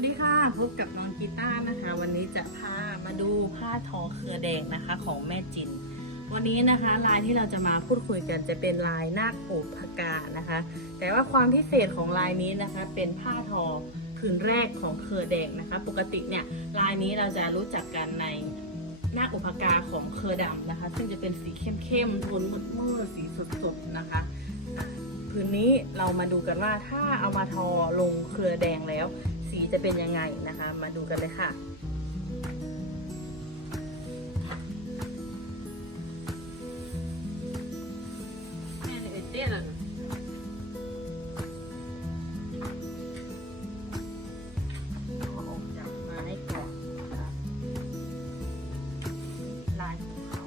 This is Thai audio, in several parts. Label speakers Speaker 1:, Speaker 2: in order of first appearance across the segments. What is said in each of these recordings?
Speaker 1: วัสดีค่ะ พบกับน้องกีตาร์นะคะ วันนี้จะพามาดูผ้าทอเครือแดงนะคะของแม่จิน วันนี้นะคะลายที่เราจะมาพูดคุยกันจะเป็นลายนาคโอบพกานะคะ แต่ว่าความพิเศษของลายนี้นะคะ เป็นผ้าทอผืนแรกของเครือแดงนะคะ ปกติเนี่ยลายนี้เราจะรู้จักกันในนาคโอภกาของเครือดำนะคะ ซึ่งจะเป็นสีเข้มๆโทนมืดๆสีสดๆนะคะอะผืนนี้เรามาดูกันว่าถ้าเอามาทอลงเครือแดงแล้ว สีจะเป็นยังไงนะคะ มาดูกันเลยค่ะแม่เนี่ยเต้นอะเอาออกจากไม้ก่อนนะคะลายของเขา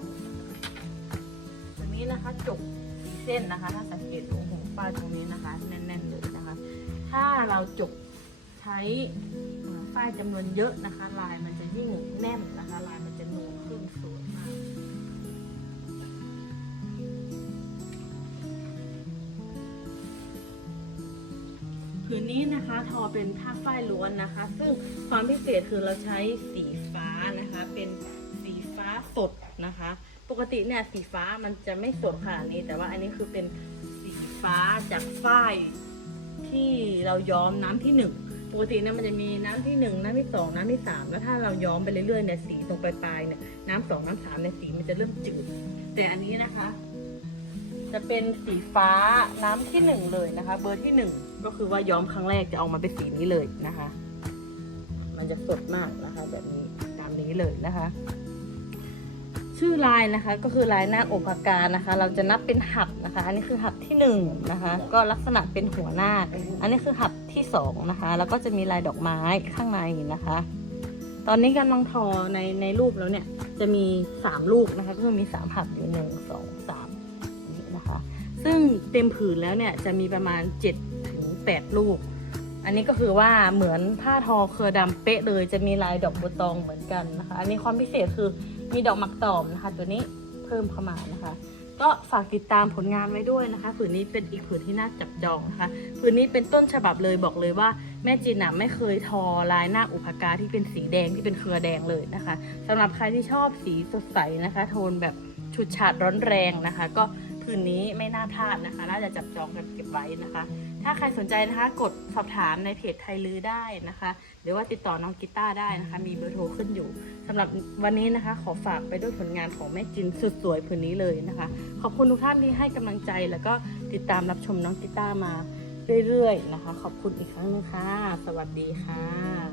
Speaker 1: ตัวนี้นะคะจุกสีเส้นนะคะ ถ้าสังเกตดูหูป้าตรงนี้นะคะ แน่นๆเลยนะคะ ถ้าเราจุก ใช้ฝ้ายจำนวนเยอะนะคะ ลายมันจะยิ่งแน่นนะคะ ลายมันจะนูนขึ้นสวยมากผืนนี้นะคะทอเป็นผ้าฝ้ายล้วนนะคะ ซึ่งความพิเศษคือเราใช้สีฟ้านะคะ เป็นสีฟ้าสดนะคะ ปกติเนี่ยสีฟ้ามันจะไม่สดขนาดนี้ แต่ว่าอันนี้คือเป็นสีฟ้าจากฝ้ายที่เราย้อมน้ำที่หนึ่ง ปกติเนี่ยมันจะมีน้ำที่หนึ่งน้ำที่สองน้ำที่สามแล้วถ้าเราย้อมไปเรื่อยๆเนี่ยสีตรงปลายๆเนี่ยน้ำสองน้ำสามเนี่ยสีมันจะเริ่มจืด แต่อันนี้นะคะ จะเป็นสีฟ้าน้ำที่หนึ่งเลยนะคะ เบอร์ที่หนึ่งก็คือว่าย้อมครั้งแรกจะออกมาเป็นสีนี้เลยนะคะ มันจะสดมากนะคะ แบบนี้ตามนี้เลยนะคะ ชื่อลายนะคะ ก็คือลายหน้าอกพากานะคะ เราจะนับเป็นหับนะคะ อันนี้คือหับที่หนึ่งนะคะ ก็ลักษณะเป็นหัวหน้า อันนี้คือหับที่สองนะคะ แล้วก็จะมีลายดอกไม้ข้างในนะคะ ตอนนี้กำลังทอในในรูปแล้วเนี่ยจะมีสามลูกนะคะ ก็คือมีสามหับอยู่หนึ่งสองสามนี่นะคะ ซึ่งเต็มผืนแล้วเนี่ยจะมีประมาณ7ถึง8ลูกอันนี้ก็คือว่าเหมือนผ้าทอเครือดำเป๊ะเลยจะมีลายดอกบัวตองเหมือนกันนะคะ อันนี้ความพิเศษคือ มีดอกหมักตอมนะคะ ตัวนี้เพิ่มเข้ามานะคะ ก็ฝากติดตามผลงานไว้ด้วยนะคะ ผืนนี้เป็นอีกผืนที่น่าจับจองนะคะ ผืนนี้เป็นต้นฉบับเลยบอกเลยว่าแม่จีนน่ะไม่เคยทอลายหน้าอุปการที่เป็นสีแดงที่เป็นเครือแดงเลยนะคะสำหรับใครที่ชอบสีสดใสนะคะ โทนแบบฉุดฉาดร้อนแรงนะคะ ก็ผืนนี้ไม่น่าพลาดนะคะ น่าจะจับจองกันเก็บไว้นะคะ ถ้าใครสนใจนะคะ กดสอบถามในเพจไทยลือได้นะคะ หรือว่าติดต่อน้องกีตาร์ได้นะคะ มีเบอร์โทรขึ้นอยู่สำหรับวันนี้นะคะ ขอฝากไปด้วยผลงานของแม่จินสุดสวยผืนนี้เลยนะคะ ขอบคุณทุกท่านที่ให้กำลังใจ แล้วก็ติดตามรับชมน้องกีตาร์มาเรื่อยๆนะคะ ขอบคุณอีกครั้งหนึงค่ะ สวัสดีค่ะ